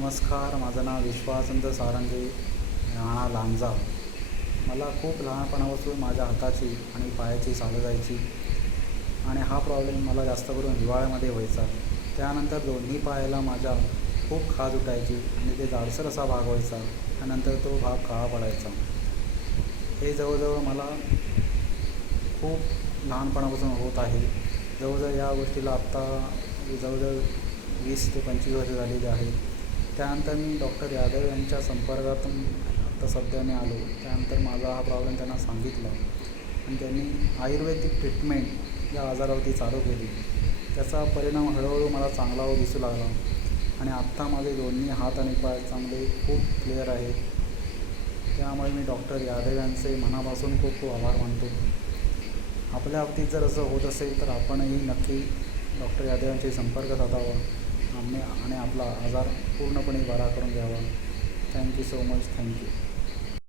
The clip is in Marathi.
नमस्कार, माझं नाव विश्वासंत सारंगे, राहणार लांजा. मला खूप लहानपणापासून माझ्या हाताची आणि पायाची सालं जायची आणि हा प्रॉब्लेम मला जास्त करून हिवाळ्यामध्ये व्हायचा. त्यानंतर दोन्ही पायाला माझ्या खूप खाज उठायची आणि ते जाडसर असा भाग व्हायचा. त्यानंतर तो भाग काळा पडायचा. हे जवळजवळ मला खूप लहानपणापासून होत आहे. जवळजवळ या गोष्टीला आत्ता जवळजवळ 20 ते 25 वर्ष झालेली आहेत. त्यानंतर मी डॉक्टर यादव यांच्या संपर्कात आत्ता सध्या मी आलो. त्यानंतर माझा हा प्रॉब्लेम त्यांना सांगितला आणि त्यांनी आयुर्वेदिक ट्रीटमेंट या आजारावरती चालू केली. त्याचा परिणाम हळूहळू मला चांगला दिसू लागला आणि आत्ता माझे दोन्ही हात आणि पाय चांगले खूप क्लिअर आहेत. त्यामुळे मी डॉक्टर यादव यांचे मनापासून खूप खूप आभार मानतो. आपल्या बाबतीत जर असं होत असेल तर आपणही नक्की डॉक्टर यादव यांशी संपर्क साधावा आणि आपला आजार पूर्णपणे बरा करून घ्यावा. Thank you so much. थँक्यू.